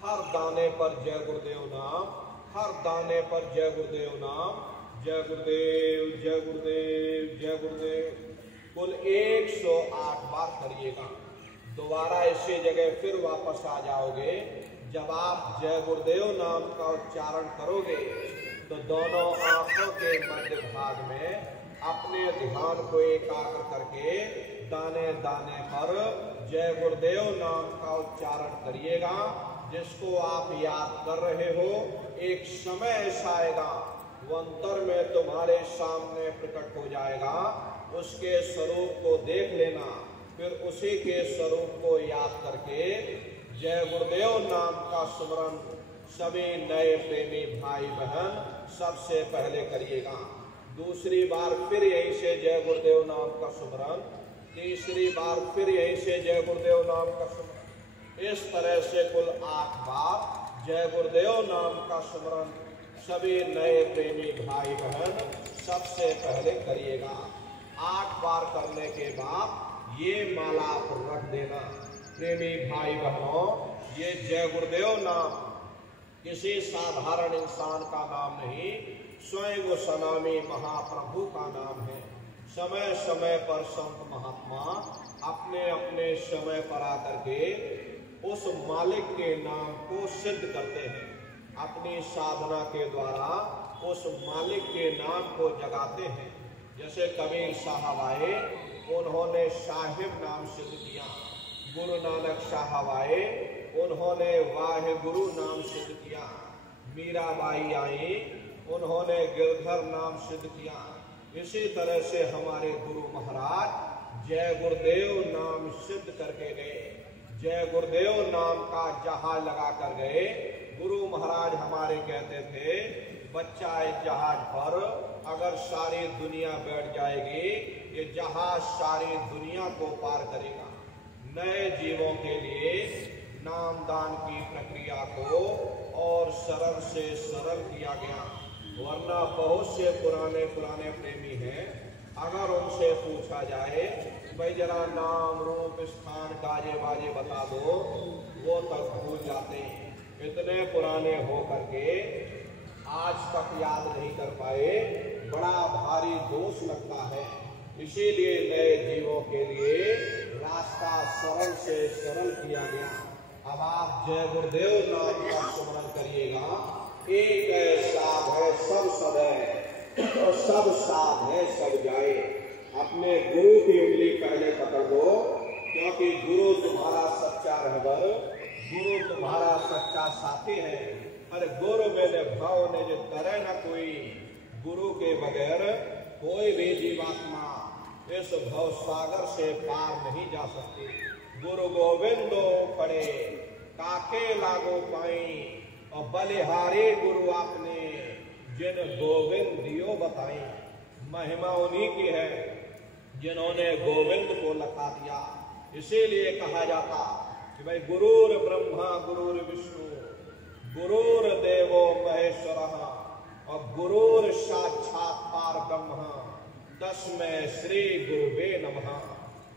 हर दाने पर जय गुरुदेव नाम, हर दाने पर जय गुरुदेव नाम, जय गुरुदेव, जय गुरुदेव, जय गुरुदेव कुल 108 बार करिएगा। दोबारा इसी जगह फिर वापस आ जाओगे। जब आप जय गुरुदेव नाम का उच्चारण करोगे तो दोनों आंखों के मध्य भाग में अपने ध्यान को एकाग्र करके दाने दाने पर जय गुरुदेव नाम का उच्चारण करिएगा। जिसको आप याद कर रहे हो, एक समय ऐसा आएगा वो अंतर में तुम्हारे सामने प्रकट हो जाएगा। उसके स्वरूप को देख लेना, फिर उसी के स्वरूप को याद करके जय गुरुदेव नाम का स्मरण सभी नए प्रेमी भाई बहन सबसे पहले करिएगा। दूसरी बार फिर यहीं से जय गुरुदेव नाम का स्मरण, तीसरी बार फिर यहीं से जय गुरुदेव नाम का स्मरण। इस तरह से कुल 8 बार जय गुरुदेव नाम का स्मरण सभी नए प्रेमी भाई बहन सबसे पहले करिएगा। 8 बार करने के बाद ये माला आप रख देना। प्रेमी भाई बहनों, ये जय गुरुदेव नाम किसी साधारण इंसान का नाम नहीं, स्वयं सनामी महाप्रभु का नाम है। समय समय पर संत महात्मा अपने अपने समय पर आकर के उस मालिक के नाम को सिद्ध करते हैं। अपनी साधना के द्वारा उस मालिक के नाम को जगाते हैं। जैसे कबीर साहब आए, उन्होंने साहिब नाम सिद्ध किया। गुरु नानक साहब आए, उन्होंने वाहे गुरु नाम सिद्ध किया। मीराबाई आई, उन्होंने गिरधर नाम सिद्ध किया। इसी तरह से हमारे गुरु महाराज जय गुरुदेव नाम सिद्ध करके गए। जय गुरुदेव नाम का जहाज लगा कर गए। गुरु महाराज हमारे कहते थे, बच्चा इस जहाज पर अगर सारी दुनिया बैठ जाएगी, ये जहाज सारी दुनिया को पार करेगा। नए जीवों के लिए नामदान की प्रक्रिया को और सरल से सरल किया गया। वरना बहुत से पुराने पुराने प्रेमी हैं, अगर उनसे पूछा जाए भाई जरा नाम रूप स्थान गाजे बाजे बता दो, वो तक भूल जाते हैं। इतने पुराने हो करके आज तक याद नहीं कर पाए, बड़ा भारी दोष लगता है। इसीलिए नए जीवों के लिए रास्ता सरल से सरल किया गया। अब आप जय गुरुदेव नाम का स्मरण करिएगा। एक है साध है सब सद है, और सब साध है सब जाए। अपने गुरु की उंगली पहले पकड़ लो, क्योंकि गुरु तुम्हारा सच्चा रहबर, गुरु तुम्हारा सच्चा साथी है। अरे गुरु मेरे भाव ने जो करे न कोई, गुरु के बगैर कोई भी जीवात्मा इस भव सागर से पार नहीं जा सकती। गुरु गोविंदो पड़े काके लागो पाई, और बलिहारी गुरु आपने जिन गोविंद दियो बताई। महिमा उन्हीं की है जिन्होंने गोविंद को लखा दिया। इसीलिए कहा जाता कि भाई गुरुर ब्रह्मा गुरुर विष्णु गुरुर देवो महेश्वरः, और गुरुर साक्षात पार ब्रह्म तस्मै श्री गुरुवे नमः।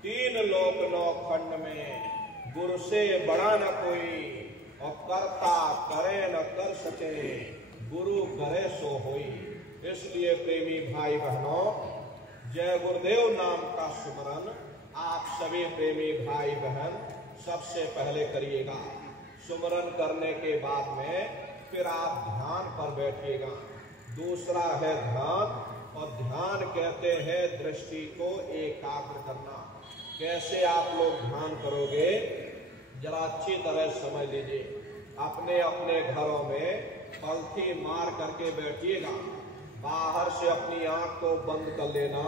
तीन लोक नौ खंड में गुरु से बड़ा न कोई, और कर्ता करे न कर सके, गुरु करे सो होई। इसलिए प्रेमी भाई बहनों, जय गुरुदेव नाम का सुमरन आप सभी प्रेमी भाई बहन सबसे पहले करिएगा। सुमरन करने के बाद में फिर आप ध्यान पर बैठिएगा। दूसरा है ध्यान, और ध्यान कहते हैं दृष्टि को एकाग्र करना। कैसे आप लोग ध्यान करोगे, जरा अच्छी तरह समझ लीजिए। अपने अपने घरों में पलथी मार करके बैठिएगा। बाहर से अपनी आंख को बंद कर लेना,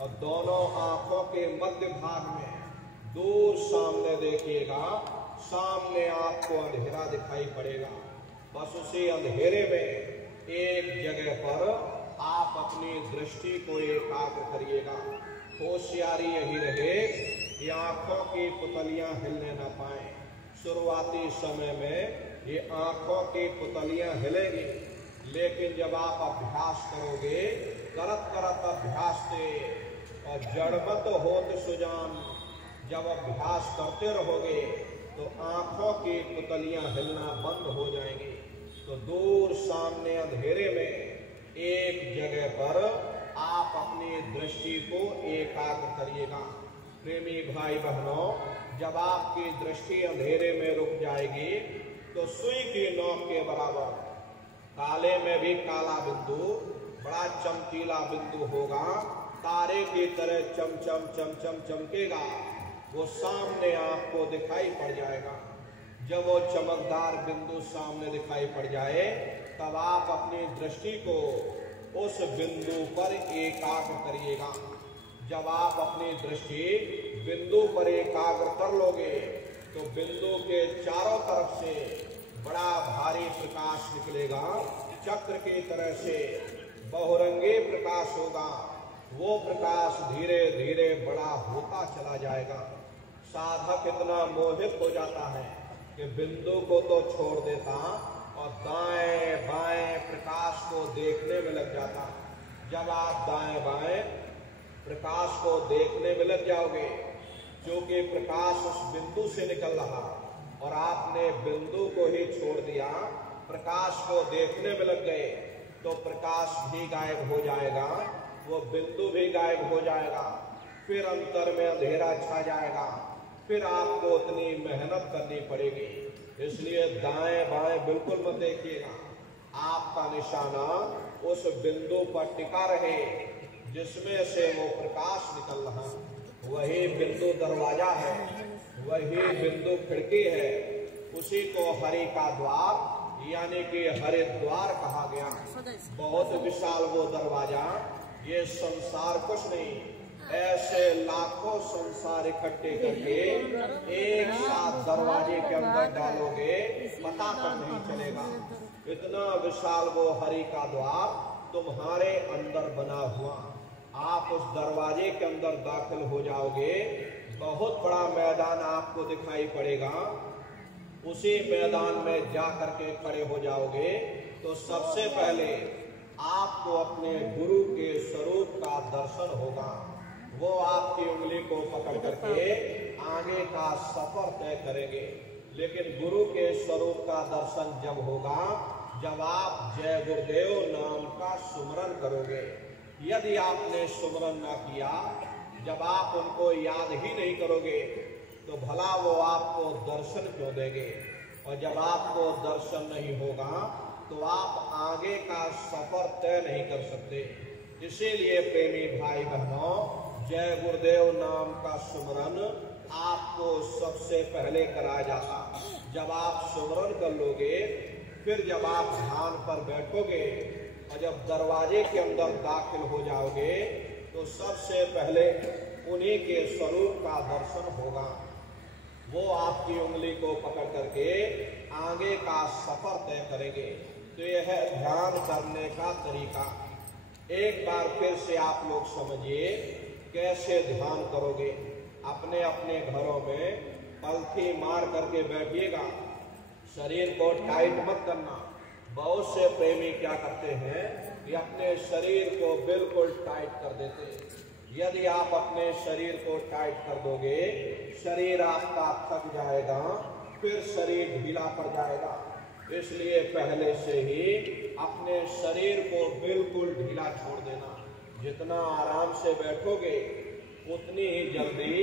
और दोनों आंखों के मध्य भाग में दूर सामने देखिएगा। सामने आपको अंधेरा दिखाई पड़ेगा। बस उसी अंधेरे में एक जगह पर आप अपनी दृष्टि को एकाग्र करिएगा। होशियारी यही रहे कि आंखों की पुतलियां हिलने न पाए। शुरुआती समय में ये आंखों की पुतलियां हिलेंगी, लेकिन जब आप अभ्यास करोगे, करत करत अभ्यास से, और जड़मत होत सुजान, जब अभ्यास करते रहोगे तो आंखों की पुतलियां हिलना बंद हो जाएंगी। तो दूर सामने अंधेरे में एक जगह पर आप अपनी दृष्टि को एकाग्र करिएगा। प्रेमी भाई बहनों, जब आपकी दृष्टि अंधेरे में रुक जाएगी तो सुई की नोक के बराबर काले में भी काला बिंदु, बड़ा चमकीला बिंदु होगा, तारे की तरह चमचम चमचम चमकेगा। वो सामने आपको दिखाई पड़ जाएगा। जब वो चमकदार बिंदु सामने दिखाई पड़ जाए, तब आप अपनी दृष्टि को उस बिंदु पर एकाग्र करिएगा। जब आप अपनी दृष्टि बिंदु पर एकाग्र कर लोगे, तो बिंदु के चारों तरफ से बड़ा भारी प्रकाश निकलेगा। चक्र की तरह से बहुरंगी प्रकाश होगा। वो प्रकाश धीरे धीरे बड़ा होता चला जाएगा। साधक इतना मोहित हो जाता है कि बिंदु को तो छोड़ देता, और दाएं बाएं प्रकाश को देखने में लग जाता। जब आप दाएं बाएं प्रकाश को देखने में लग जाओगे, क्योंकि प्रकाश उस बिंदु से निकल रहा और आपने बिंदु को ही छोड़ दिया, प्रकाश को देखने में लग गए, तो प्रकाश भी गायब हो जाएगा, वो बिंदु भी गायब हो जाएगा। फिर अंतर में अंधेरा छा जाएगा। फिर आपको उतनी मेहनत करनी पड़ेगी। इसलिए दाएं बाएं बिल्कुल मत देखिएगा। आपका निशाना उस बिंदु पर टिका रहे जिसमें से वो प्रकाश निकल रहा। वही बिंदु दरवाजा है, वही बिंदु खिड़की है। उसी को हरि का द्वार यानी कि हरिद्वार कहा गया। बहुत विशाल वो दरवाजा। ये संसार कुछ नहीं, ऐसे लाखों संसार इकट्ठे करके एक साथ दरवाजे के अंदर डालोगे, पता तक नहीं चलेगा। इतना विशाल वो हरि का द्वार तुम्हारे अंदर बना हुआ। आप उस दरवाजे के अंदर दाखिल हो जाओगे, बहुत बड़ा मैदान आपको दिखाई पड़ेगा। उसी मैदान में जा करके खड़े हो जाओगे तो सबसे पहले आपको अपने गुरु के स्वरूप का दर्शन होगा। वो आपकी उंगली को पकड़ करके आगे का सफर तय करेंगे। लेकिन गुरु के स्वरूप का दर्शन जब होगा जब आप जय गुरुदेव नाम का सुमरन करोगे। यदि आपने सुमरन न किया, जब आप उनको याद ही नहीं करोगे, तो भला वो आपको दर्शन क्यों देंगे। और जब आपको दर्शन नहीं होगा तो आप आगे का सफर तय नहीं कर सकते। इसीलिए प्रेमी भाई बहनों, जय गुरुदेव नाम का सुमरन आपको सबसे पहले कराया जाता। जब आप सुमरन कर लोगे, फिर जब आप ध्यान पर बैठोगे और जब दरवाजे के अंदर दाखिल हो जाओगे, तो सबसे पहले उन्हीं के स्वरूप का दर्शन होगा। वो आपकी उंगली को पकड़ करके आगे का सफर तय करेंगे। तो यह है ध्यान करने का तरीका। एक बार फिर से आप लोग समझिए कैसे ध्यान करोगे। अपने अपने घरों में पलथी मार करके बैठिएगा, शरीर को टाइट मत करना। बहुत से प्रेमी क्या करते हैं कि अपने शरीर को बिल्कुल टाइट कर देते हैं। यदि आप अपने शरीर को टाइट कर दोगे, शरीर आपका थक जाएगा, फिर शरीर ढीला पड़ जाएगा। इसलिए पहले से ही अपने शरीर को बिल्कुल ढीला छोड़ देना। जितना आराम से बैठोगे उतनी ही जल्दी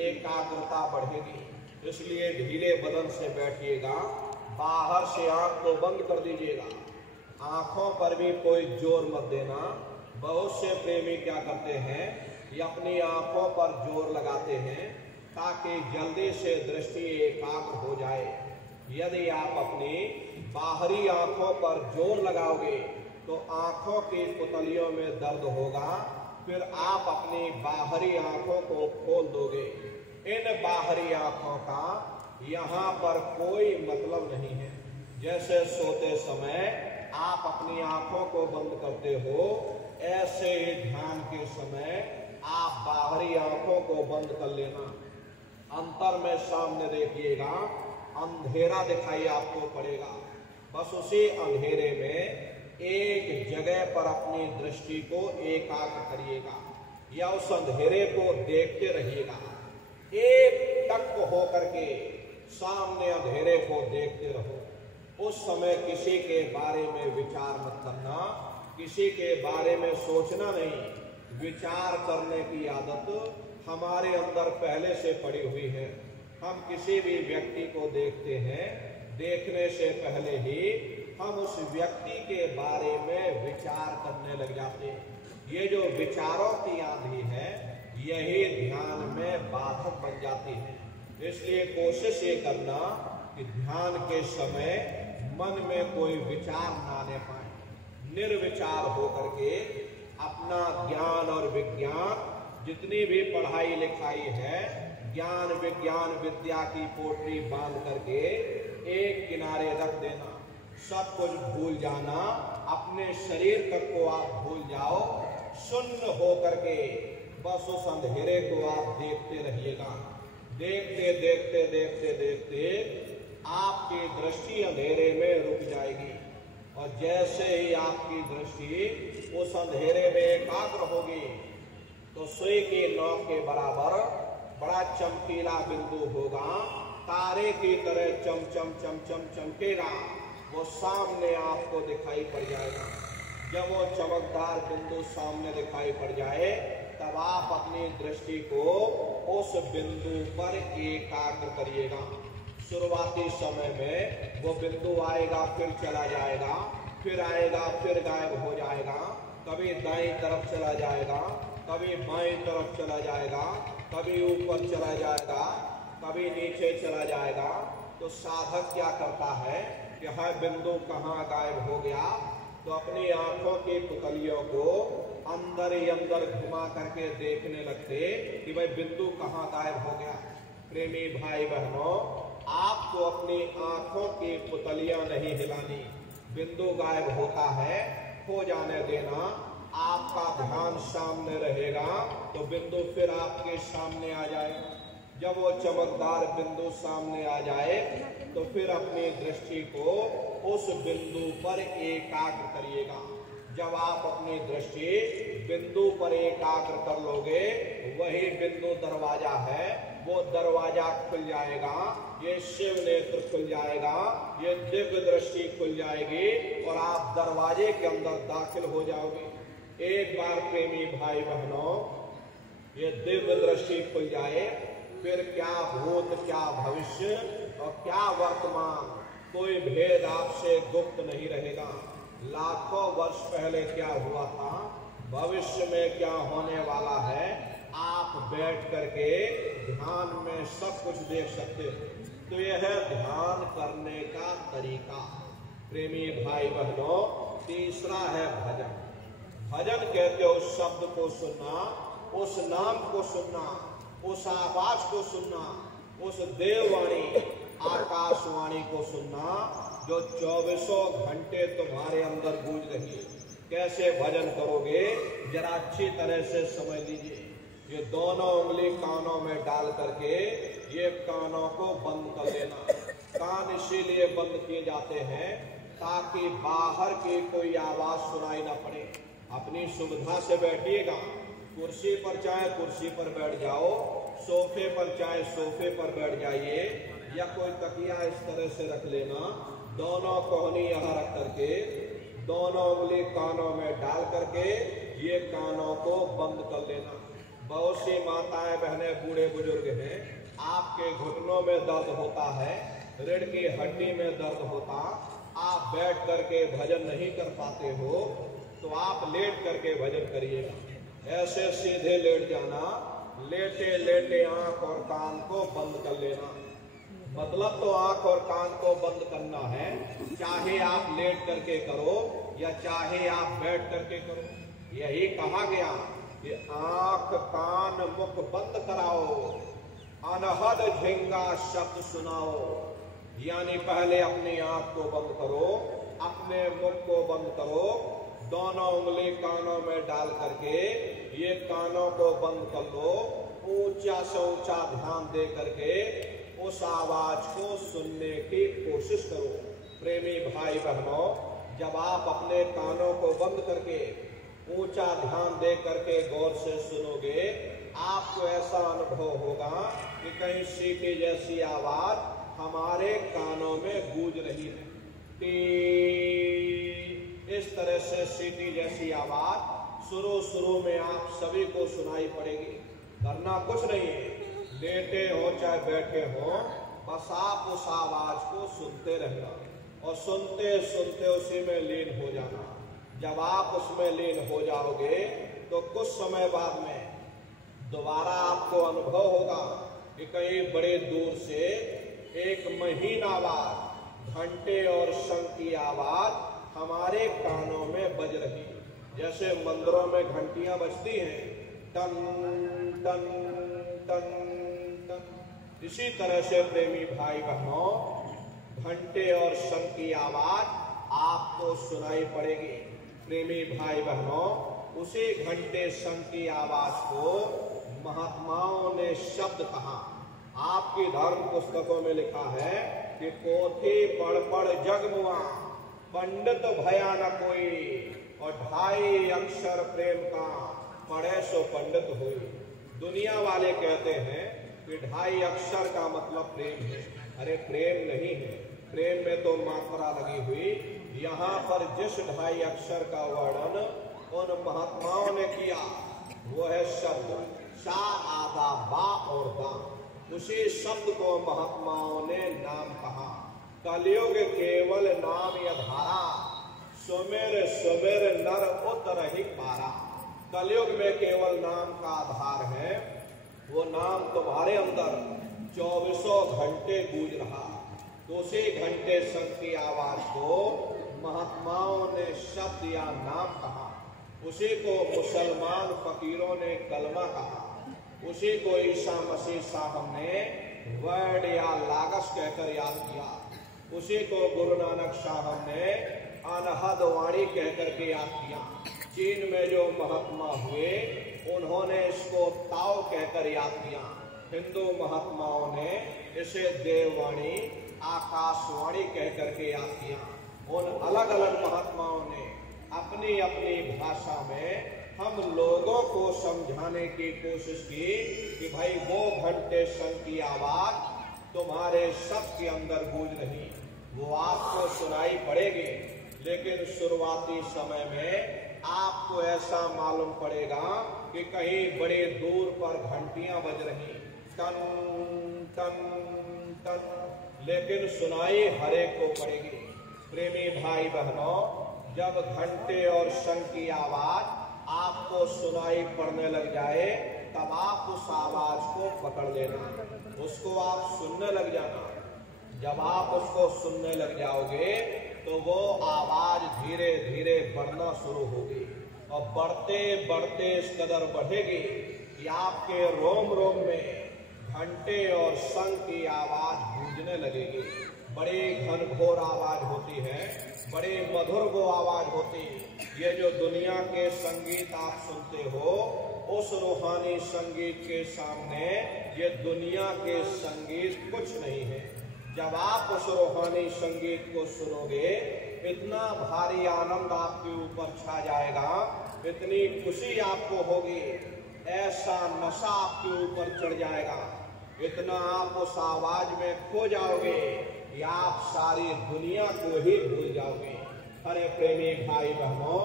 एकाग्रता बढ़ेगी। इसलिए ढीले बदन से बैठिएगा। बाहर से आंख को बंद कर दीजिएगा, आंखों पर भी कोई जोर मत देना। बहुत से प्रेमी क्या करते हैं, ये अपनी आंखों पर जोर लगाते हैं ताकि जल्दी से दृष्टि एकाग्र हो जाए। यदि आप अपनी बाहरी आंखों पर जोर लगाओगे तो आंखों की पुतलियों में दर्द होगा, फिर आप अपनी बाहरी आंखों को खोल दोगे। इन बाहरी आंखों का यहाँ पर कोई मतलब नहीं है। जैसे सोते समय आप अपनी आंखों को बंद करते हो, ऐसे ही ध्यान के समय आप बाहरी आंखों को बंद कर लेना। अंतर में सामने देखिएगा, अंधेरा दिखाई आपको पड़ेगा। बस उसी अंधेरे में एक जगह पर अपनी दृष्टि को एकाग्र करिएगा या उस अंधेरे को देखते रहिएगा। एक टक होकर के सामने अंधेरे को देखते रहो। उस समय किसी के बारे में विचार मत करना, किसी के बारे में सोचना नहीं। विचार करने की आदत हमारे अंदर पहले से पड़ी हुई है। हम किसी भी व्यक्ति को देखते हैं, देखने से पहले ही हम उस व्यक्ति के बारे में विचार करने लग जाते हैं। ये जो विचारों की आंधी है, यही ध्यान में बाधक बन जाती है। इसलिए कोशिश ये करना कि ध्यान के समय मन में कोई विचार ना आने पाए। निर्विचार होकर के अपना ज्ञान और विज्ञान, जितनी भी पढ़ाई लिखाई है, ज्ञान विज्ञान विद्या की पोटली बांध करके एक किनारे रख देना। सब कुछ भूल जाना, अपने शरीर तक को आप भूल जाओ। शून्य हो करके बस उस अंधेरे को आप देखते रहिएगा। देखते देखते देखते देखते आपकी दृष्टि अंधेरे में रुक जाएगी। और जैसे ही आपकी दृष्टि उस अंधेरे में एकाग्र होगी, तो सुई की नोक के बराबर बड़ा चमकीला बिंदु होगा। तारे की तरह चम चम चम चम चमकेगा। वो सामने आपको दिखाई पड़ जाएगा। जब वो चमकदार बिंदु सामने दिखाई पड़ जाए, तब आप अपनी दृष्टि को उस बिंदु पर एकाग्र करिएगा। शुरुआती समय में वो बिंदु आएगा, फिर चला जाएगा, फिर आएगा, फिर गायब हो जाएगा। कभी दाईं तरफ चला जाएगा, कभी बाईं तरफ चला जाएगा, कभी ऊपर चला जाएगा, कभी नीचे चला जाएगा। तो साधक क्या करता है कि हर बिंदु कहाँ गायब हो गया, तो अपनी आंखों की पुतलियों को अंदर ही अंदर घुमा करके देखने लगते कि भाई बिंदु कहाँ गायब हो गया। प्रेमी भाई बहनों, आपको अपनी आंखों की पुतलियां नहीं हिलानी। बिंदु गायब होता है, हो जाने देना। आपका ध्यान सामने रहेगा तो बिंदु फिर आपके सामने आ जाएगा। जब वो चमकदार बिंदु सामने आ जाए तो फिर अपनी दृष्टि को उस बिंदु पर एकाग्र करिएगा। जब आप अपनी दृष्टि बिंदु पर एकाग्र कर लोगे, वही बिंदु दरवाजा है, वो दरवाजा खुल जाएगा, ये शिव नेत्र खुल जाएगा, ये दिव्य दृष्टि खुल जाएगी और आप दरवाजे के अंदर दाखिल हो जाओगे। एक बार प्रेमी भाई बहनों, ये दिव्य दृष्टि खुल जाए, फिर क्या भूत, क्या भविष्य और क्या वर्तमान, कोई भेद आपसे गुप्त नहीं रहेगा। लाखों वर्ष पहले क्या हुआ था, भविष्य में क्या होने वाला है, आप बैठ करके ध्यान में सब कुछ देख सकते हो। तो यह है ध्यान करने का तरीका। प्रेमी भाई बहनों, तीसरा है भजन। भजन कहते हो उस शब्द को सुनना, उस नाम को सुनना, उस आवाज को सुनना, उस देववाणी आकाशवाणी को सुनना जो 24 घंटे तुम्हारे अंदर गूंज रही है। कैसे भजन करोगे, जरा अच्छी तरह से समझ लीजिए। ये दोनों उंगली कानों में डाल करके ये कानों को बंद कर लेना। कान इसीलिए बंद किए जाते हैं ताकि बाहर की कोई आवाज सुनाई ना पड़े। अपनी सुविधा से बैठिएगा, कुर्सी पर चाहे कुर्सी पर बैठ जाओ, सोफे पर चाहे सोफे पर बैठ जाइए, या कोई तकिया इस तरह से रख लेना, दोनों कोहनी यहाँ रख करके दोनों उंगली कानों में डाल करके ये कानों को बंद कर लेना। बहुत सी माताएं बहनें बूढ़े बुजुर्ग हैं, आपके घुटनों में दर्द होता है, रीढ़ की हड्डी में दर्द होता, आप बैठ करके भजन नहीं कर पाते हो, तो आप लेट करके भजन करिएगा। ऐसे सीधे लेट जाना, लेटे लेटे आंख और कान को बंद कर लेना। मतलब तो आंख और कान को बंद करना है, चाहे आप लेट करके करो या चाहे आप बैठ करके करो। यही कहा गया कि आंख कान मुख बंद कराओ, अनहद झिंगा शब्द सुनाओ। यानी पहले अपनी आंख को बंद करो, अपने मुख को बंद करो, दोनों उंगली कानों में डाल करके ये कानों को बंद कर लो, ऊंचा से ऊंचा ध्यान दे करके उस आवाज को सुनने की कोशिश करो। प्रेमी भाई बहनों, जब आप अपने कानों को बंद करके ऊंचा ध्यान दे करके गौर से सुनोगे, आपको ऐसा अनुभव होगा कि कहीं सीटी जैसी आवाज हमारे कानों में गूंज रही है। इस तरह से सीटी जैसी आवाज शुरू में आप सभी को सुनाई पड़ेगी। करना कुछ नहीं है, लेटे हो चाहे बैठे हो, बस आप उस आवाज को सुनते रहना और सुनते सुनते उसी में लीन हो जाना। जब आप उसमें लीन हो जाओगे तो कुछ समय बाद में दोबारा आपको अनुभव होगा कि कहीं बड़े दूर से एक महीन आवाज, घंटे और शंख की आवाज हमारे कानों में बज रही, जैसे मंदिरों में घंटियां बजती हैं, टन टन टन टन। इसी तरह से प्रेमी भाई बहनों, घंटे और शंख की आवाज आपको सुनाई पड़ेगी। प्रेमी भाई बहनों, उसी घंटे शंख की आवाज को महात्माओं ने शब्द कहा। आपकी धर्म पुस्तकों में लिखा है कि पोथी पढ़ पढ़ जग मुआ, पंडित भया न कोई, और 2.5 अक्षर प्रेम का, पढ़े सो पंडित हुई। दुनिया वाले कहते हैं कि 2.5 अक्षर का मतलब प्रेम है। अरे प्रेम नहीं है, प्रेम में तो मात्रा लगी हुई। यहाँ पर जिस 2.5 अक्षर का वर्णन उन महात्माओं ने किया वो है शब्द सा, आदा, बा और दा। उसी शब्द को महात्माओं ने नाम कहा। कलयुग केवल नाम यधारा, सुमेर सुमेर नर उतर ही पारा। कलयुग में केवल नाम का आधार है, वो नाम तुम्हारे अंदर 24 घंटे गूंज रहा। तो उसी घंटे शंख की आवाज को महात्माओं ने शब्द या नाम कहा। उसी को मुसलमान फकीरों ने कलमा कहा। उसी को ईसा मसीह साहब ने वर्ड या लागस कहकर याद किया। उसी को गुरु नानक साहब ने अनहद वाणी कहकर के याद किया। चीन में जो महात्मा हुए उन्होंने इसको ताओ कहकर याद किया। हिंदू महात्माओं ने इसे देववाणी, आकाशवाणी कहकर के याद किया। उन अलग अलग महात्माओं ने अपनी अपनी भाषा में हम लोगों को समझाने की कोशिश की कि भाई वो घंटे शंख की आवाज तुम्हारे सबके अंदर गूंज रही, वो आपको सुनाई पड़ेगी, लेकिन शुरुआती समय में आपको ऐसा मालूम पड़ेगा कि कहीं बड़े दूर पर घंटियां बज रही, टन टन टन, लेकिन सुनाई हर एक को पड़ेगी। प्रेमी भाई बहनों, जब घंटे और शंख की आवाज आपको सुनाई पड़ने लग जाए, तब आप उस आवाज को पकड़ लेना, उसको आप सुनने लग जाना। जब आप उसको सुनने लग जाओगे तो वो आवाज धीरे धीरे बढ़ना शुरू होगी, और बढ़ते बढ़ते इस कदर बढ़ेगी कि आपके रोम रोम में घंटे और शंख की आवाज गूंजने लगेगी। बड़ी घनघोर आवाज होती है, बड़ी मधुर वो आवाज होती। ये जो दुनिया के संगीत आप सुनते हो, उस रूहानी संगीत के सामने ये दुनिया के संगीत कुछ नहीं है। जब आप उस रूहानी संगीत को सुनोगे, इतना भारी आनंद आपके ऊपर छा जाएगा, इतनी खुशी आपको होगी, ऐसा नशा आपके ऊपर चढ़ जाएगा, इतना आप उस आवाज में खो जाओगे कि आप सारी दुनिया को ही भूल जाओगे। अरे प्रेमी भाई बहनों,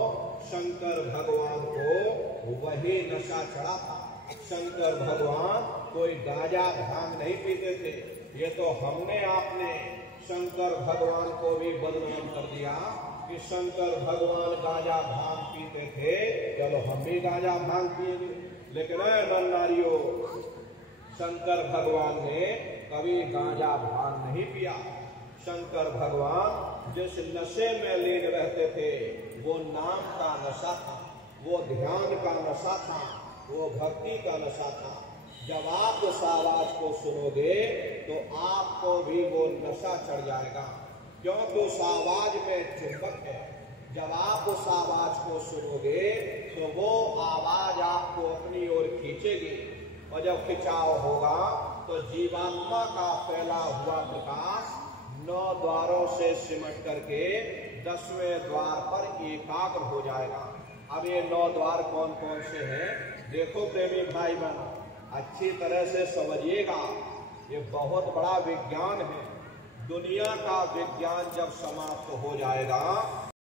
शंकर भगवान को वही नशा चढ़ा था। शंकर भगवान कोई गांजा भांग नहीं पीते थे। ये तो हमने आपने शंकर भगवान को भी बदनाम कर दिया कि शंकर भगवान गांजा भांग पीते थे, चलो हम भी गांजा भांग पिएंगे। लेकिन नर नारियों, शंकर भगवान ने कभी गांजा भांग नहीं पिया। शंकर भगवान जिस नशे में लीन रहते थे, वो नाम का नशा था, वो ध्यान का नशा था, वो भक्ति का नशा था। जब आप उस आवाज को सुनोगे तो आपको भी वो नशा चढ़ जाएगा, क्योंकि उस आवाज में चुंबक है। जब आप उस आवाज को सुनोगे तो वो आवाज आपको अपनी ओर खींचेगी, और जब खिंचाव होगा तो जीवात्मा का फैला हुआ प्रकाश 9 द्वारों से सिमट करके 10वें द्वार पर एकाग्र हो जाएगा। अब ये 9 द्वार कौन कौन से हैं? देखो प्रेमी भाई बहनों, अच्छी तरह से समझिएगा, ये बहुत बड़ा विज्ञान है। दुनिया का विज्ञान जब समाप्त हो जाएगा